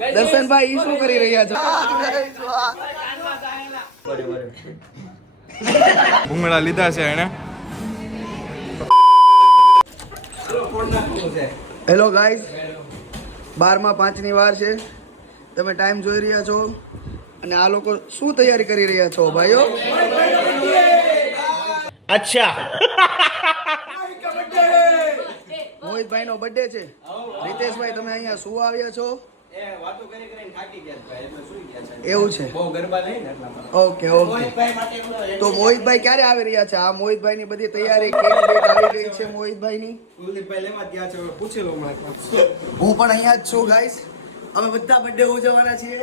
દર્શનભાઈ શું કરી રહ્યા છો? ભૂંગળા લીધા છે એને. હેલો ગાઈઝ, 12:05 ની વાર છે. તમે ટાઈમ જોઈ રહ્યા છો અને આ લોકો શું તૈયારી કરી રહ્યા છો ભાઈઓ? અચ્છા. મોહિતભાઈ નો બર્થડે છે. રીતેશભાઈ તમે અહીંયા શું આવ્યા છો? એવું છે. Okay okay. તો મોહિતભાઈ ક્યારે આવી રહ્યા છે? આ મોહિતભાઈ ની બધી તૈયારી કેક બેક આવી ગઈ છે મોહિતભાઈ ની. હું પણ અહીંયા જ છું ગાઈસ. અમે બધા બર્થડે ઉજવવાના છીએ.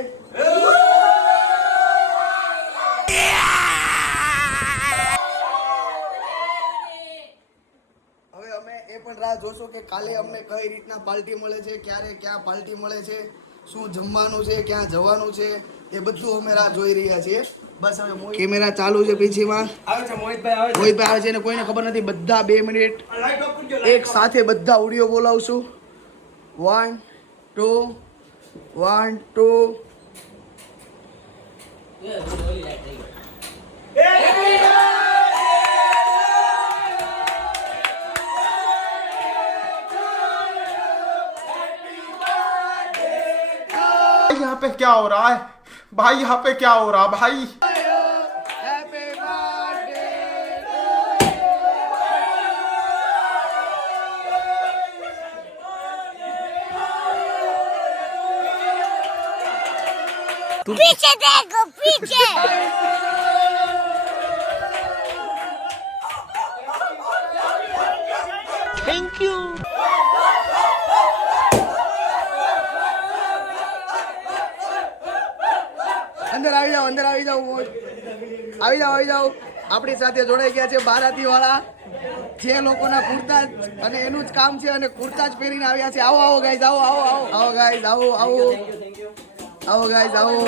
હવે અમે એ પણ રાહ જોશો કે કાલે અમને કઈ રીતના પાર્ટી મળે છે, ક્યારે ક્યાં પાર્ટી મળે છે, શું જમવાનું છે, ક્યાં જવાનું છે, એ બધું અમે રાહ જોઈ રહ્યા છીએ. બસ હવે કેમેરા ચાલુ છે પીછીમાં. મોહિતભાઈ આવે છે અને કોઈને ખબર નથી. બધા 2 મિનિટ એક સાથે બધા ઓડિયો બોલાવશું. 1 2 1 2. यहाँ पे क्या हो रहा है भाई? यहाँ पे क्या हो रहा भाई? पीछे देखो पीछे. Thank you. અંદર આવી જાઓ, અંદર આવી જાઓ, આવી જાઓ, આવી જાઓ. આપણી સાથે જોડાઈ ગયા છે બારાતી વાળા, જે લોકોના કુર્તા અને એનું જ કામ છે અને કુર્તા જ પહેરીને આવ્યા છે. આવો આવો ગાઈઝ, આવો આવો આવો આવો ગાઈઝ, આવો આવો આવો ગાઈઝ, આવો.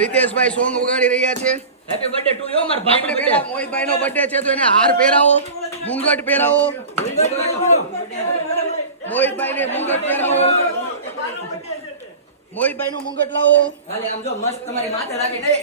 રીતેશભાઈ સોંગ વગાડી રહ્યા છે. હેપી બર્થડે ટુ યુ માર ભાઈ. આપણે પેલા મોહિતભાઈ નો બર્થડે છે તો એને હાર પહેરાવો, મુંગટ પહેરાવો. મોહિતભાઈ ને મુંગટ પહેરાવો. મોહિતભાઈ નું મુંગટ લાવો. ખાલી આમ જો મસ્ત તમારી માથે રાખી દે.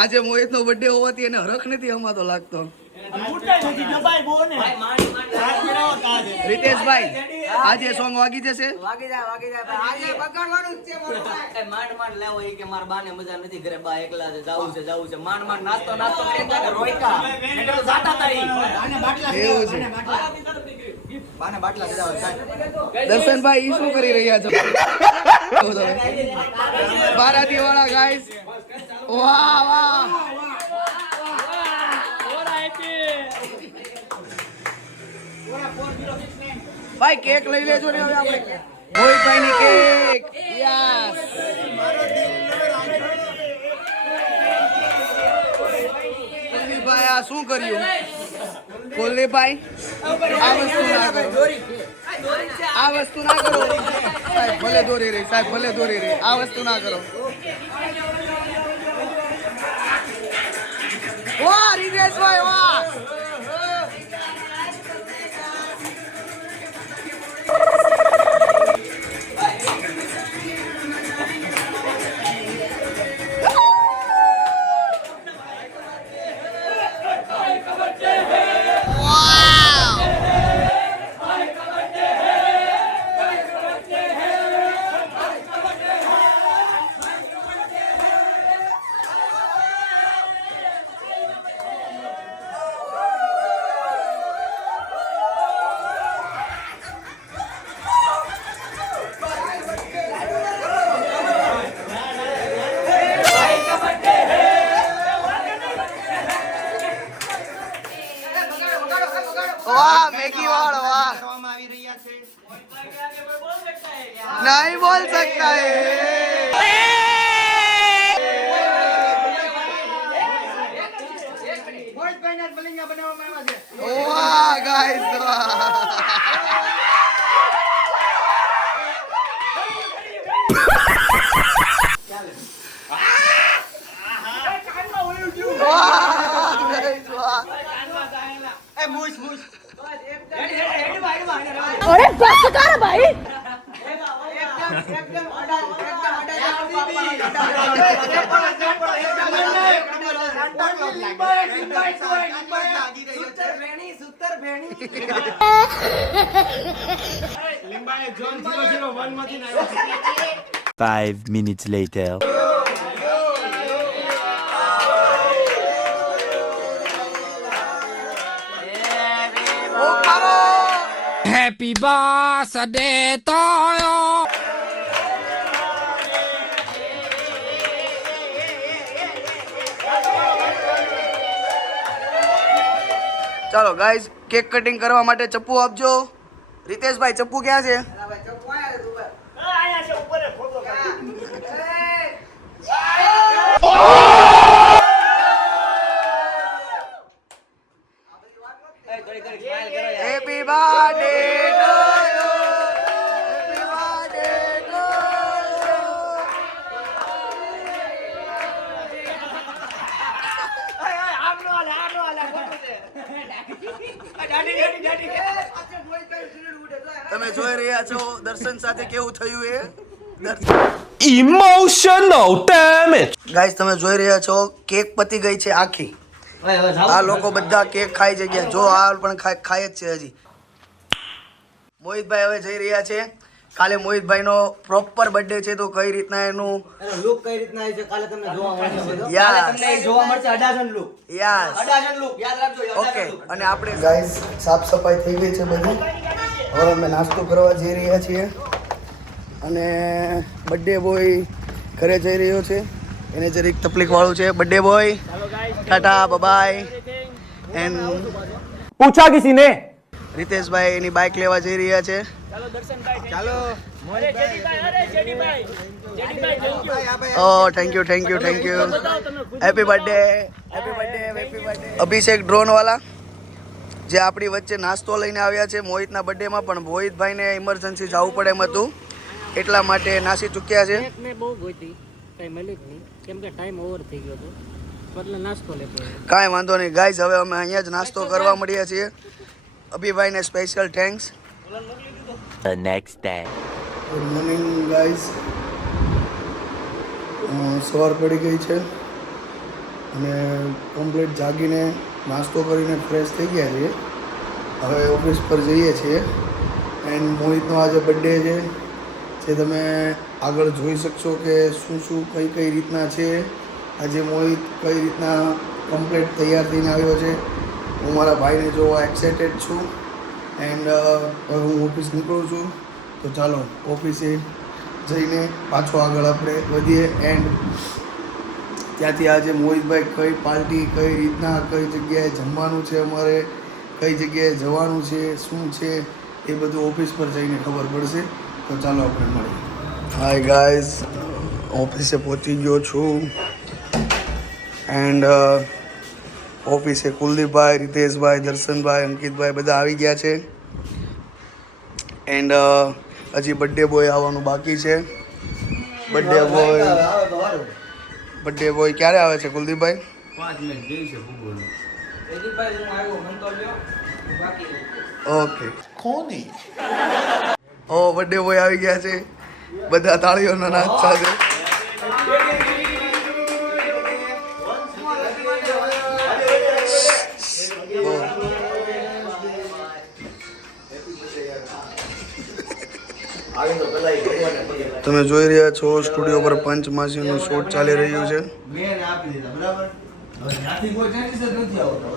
આજે મોહિત નો બર્થડે હોવાથી એને હરખ નથી અમાતો લાગતો. રીતેશભાઈ આજે સોંગ વાગી જશે. માંડ માંડ લેવો ઈ કે માર બાને મજા નથી ઘરે, બા એકલા છે, જાવું છે. માંડ માંડ નાસ્તો કરી જાય રોઈકા એટલે તો જાતા તા ઈ. એવું છે. બાને બાટલા દીધા. દર્શનભાઈ ઈ શું કરી રહ્યા છો? બારાતી વાળા ગાઈસ. વાહ વાહ. ભાઈ કેક લઈ લેજો ને હવે આપણે. મોહિતભાઈ ની કેક. યસ. કુલદીપભાઈ આ શું કર્યું? કુલદીપભાઈ આ વસ્તુ ના કરો, આ વસ્તુ ના કરો. સાહેબ ભલે દોરી રહી, સાહેબ ભલે દોરી રહી. આ વસ્તુ ના કરો. વાહ રીતેશભાઈ વાહ. વાહ મેગી વાળ વાહ કરવામાં આવી રહ્યા છે नहीं बोल सकता है वाह गाइस अरे बस कर भाई લીંબાએ ઝોન 001 માંથી આવ્યો 5 minutes later. Happy birthday to you. ચાલો ગાઈઝ કેક કટિંગ કરવા માટે ચપ્પુ આપજો રીતેશભાઈ ચપ્પુ ક્યાં છે happy birthday to you happy birthday to તમે જોઈ રહ્યા છો દર્શન સાથે કેવું થયું એ Emotional damage. ગાઈસ તમે જોઈ રહ્યા છો કેક પતી ગઈ છે આખી આ લોકો બધા કેક ખાઈ જગ્યા જો આ પણ ખાય જ છે હજી મોહિતભાઈ હવે જઈ રહ્યા છે કાલે મોહિતભાઈ નો પ્રોપર બર્થડે છે તો કઈ રીતના એનું લુક કઈ રીતના છે કાલે તમને જોવા મળશે બધું યાર. કાલે તમને એ જોવા મળશે Adajan look yes Adajan look યાદ રાખજો ઓકે અને આપણે ગાઈસ સાફ સફાઈ થઈ ગઈ છે બધી હવે અમે નાસ્તો કરવા જઈ રહ્યા છીએ અને બર્થડે બોય ઘરે જઈ રહ્યો છે એને જરીક તકલીફ વાળું છે birthday boy Tata by and पूछा किसी ने? રીતેશભાઈ એની બાઇક લેવા જઈ રહ્યા છે ઓ thank you happy birthday Abhishek drone વાલા જે આપણી વચ્ચે નાસ્તો લઈને આવ્યા છે મોહિતના બર્થડેમાં પણ મોહિતભાઈને ઇમરજન્સી જવું પડે એમ હતું એટલા માટે નાસી ચૂક્યા છે મેં બહુ ગોતી કઈ મળી જ નહીં કેમ કે ટાઈમ ઓવર થઈ ગયો હતો એટલે નાસ્તો લેતો કાંઈ વાંધો નહીં ગાઈઝ હવે અમે અહીંયા જ નાસ્તો કરવા મળ્યા છીએ અભિભાઈને special thanks The next day. Good morning guys સવાર પડી ગઈ છે અને કમ્પ્લીટ જાગીને નાસ્તો કરીને ફ્રેશ થઈ ગયા છીએ હવે ઓફિસ પર જઈએ છીએ એન્ડ મોહિતનો આજે બર્થડે છે જે તમે આગળ જોઈ શકશો કે શું શું કઈ રીતના છે આજે મોહિત કઈ રીતના કમ્પ્લીટ તૈયાર થઈને આવ્યો છે હું મારા ભાઈને જોવા એક્સાઇટેડ છું એન્ડ હવે હું ઓફિસ નીકળું છું તો ચાલો ઓફિસે જઈને પાછો આગળ આપણે વધીએ એન્ડ ત્યાંથી આજે મોહિતભાઈ કઈ પાર્ટી કઈ રીતના કઈ જગ્યાએ જમવાનું છે અમારે કઈ જગ્યાએ જવાનું છે શું છે એ બધું ઓફિસ પર જઈને ખબર પડશે તો ચાલો આપણે મળીએ હાય ગાઈઝ ઓફિસે પહોંચી ગયો છું એન્ડ ઓફિસે કુલદીપભાઈ રીતેશભાઈ દર્શનભાઈ અંકિતભાઈ બધા આવી ગયા છે એન્ડ હજી બર્થડે બોય આવવાનું બાકી છે બર્થડે બોય ક્યારે આવે છે કુલદીપભાઈ 5 મિનિટ જેવી છે ભૂગોળ એદીભાઈ હું આવ્યો મંતવ્ય બાકી ઓકે ઓ બર્થડે બોય આવી ગયા છે બધા તાળીઓના નાચ સાથે તમે જોઈ રહ્યા છો સ્ટુડિયો પર પંચમાસીનું શૂટ ચાલી રહ્યું છે મેં આપી દીધા બરાબર હવે ત્યાંથી કોઈ ચાન્સીસ જ નથી આવતો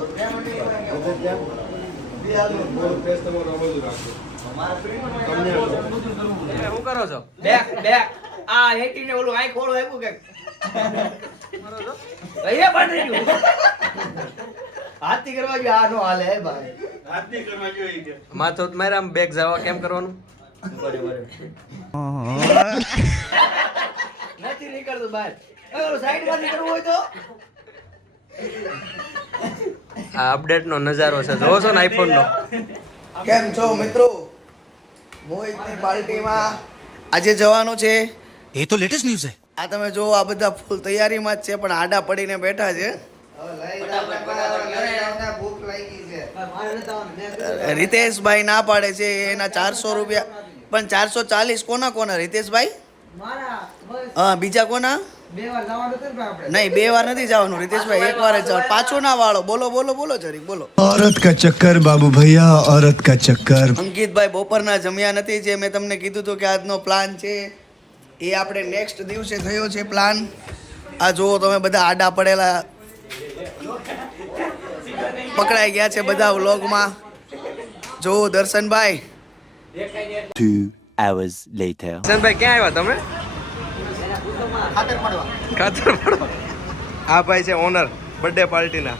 શું કરો છો બે આ 18 ને ઓલું આઈ ખોળો આપ્યું કે અહીંયા બંધ ગયું હાથથી કરવા જોઈએ આ નો હાલે હે ભાઈ. માથું મારે આમ બેગ જવા કેમ કરવાનું? નથી નીકળતું બહાર. સાઈડ માંથી કરવું હોય તો આ અપડેટ નો નજારો છે, જોવો છો ને આઈફોન નો. કેમ છો મિત્રો? મોહિતની પાર્ટીમાં આજે જવાનું છે. ये तो लेटेस्ट न्यूज है. આ તમે જો આ બધા ફૂલ તૈયારીમાં જ છે પણ આડા પડીને બેઠા છે. રીતેશભાઈ ના પાડે છે એના 400 રૂપિયા, પણ 440 કોના કોના રીતેશભાઈ? હા બીજા કોના? નહીં 2 વાર નથી જવાનું રીતેશભાઈ, 1 વાર જ જવાનું. પાછો ના વાળો. બોલો બોલો બોલો જરીક બોલો. औरत का चक्कर बाबू भैया, औरत का चक्कर. અંકિતભાઈ બપોરના જમ્યા નથી. જે મેં તમને કીધું હતું કે આજનો પ્લાન છે એ આપણે નેક્સ્ટ દિવસે થયો છે પ્લાન. આ જુઓ તમે બધા આડા પડેલા પકડાઈ ગયા છે બધા વ્લોગમાં. જો દર્શનભાઈ 2 hours later. ભાઈ ક્યાં આવ્યા તમે? ખાતર પડવા. આ ભાઈ છે ઓનર બર્થડે પાર્ટીના.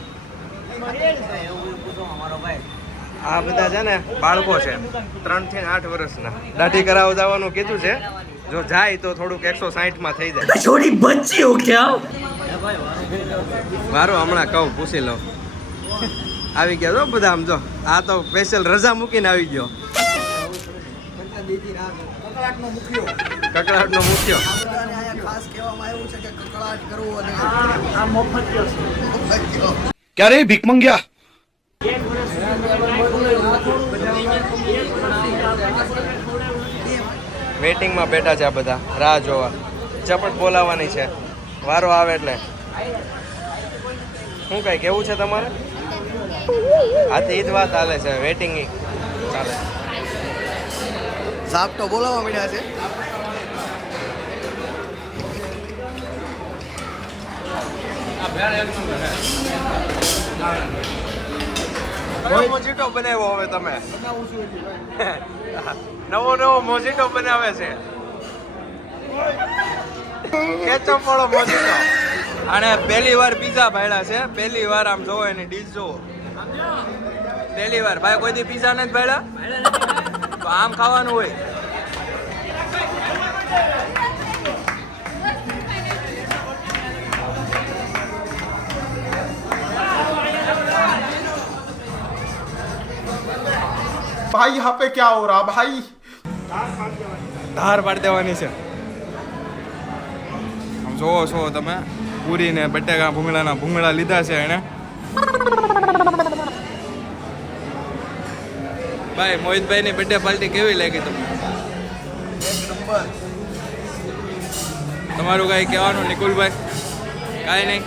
આ બધા છે ને બાળકો છે 3 થી 8 વર્ષના. દાઢી કરાવવા જવાનું કીધું છે, જો જાય તો થોડુંક 160 માં થઈ જાય. छोटी बच्ची हो क्या? મારું હમણાં કહું પૂછી લો. આવી ગયા છો બધા આમ જો. આ તો સ્પેશિયલ રજા મૂકીને આવી ગયો. કકડાટનો મુખ્ય. બધાને અહીંયા ખાસ કહેવામાં આવ્યું છે કે કકળાટ કરવો અને આ મફત છે. क्या रे भीख मंगिया? વેટિંગમાં બેઠા છે આ બધા રાહ જોવા. ઝપટ બોલાવવાની છે, વારો આવે એટલે. શું કઈ કેવું છે તમારે? આથી ઈ જ વાત હાલે છે, વેટિંગ ચાલે. સાપ તો બોલાવવા મળ્યા છે. નવો મોજીટો બનાવ્યો હવે તમે. નવો મોજીટો બનાવે છે. કેચઅપ વાળો મોજીટો. અને પહેલી વાર પીઝા ભાડ્યા છે. પહેલી વાર આમ જોવો એની ડીશ જોવો. પહેલી વાર ભાઈ કોઈ દી પીઝા નથી ભાડ્યા તો આમ ખાવાનું હોય. भाई यहाँ पे क्या हो रहा भाई? ધાર પાડી દેવાની છે. આમ જોવો છો તમે પૂરી ને બટેકા ભૂંગળા લીધા છે એને. ભાઈ મોહિતભાઈ ની બર્થડે પાર્ટી કેવી લાગી તમને? તમારું કઈ કહેવાનું નિકુલભાઈ? કાંઈ નહીં.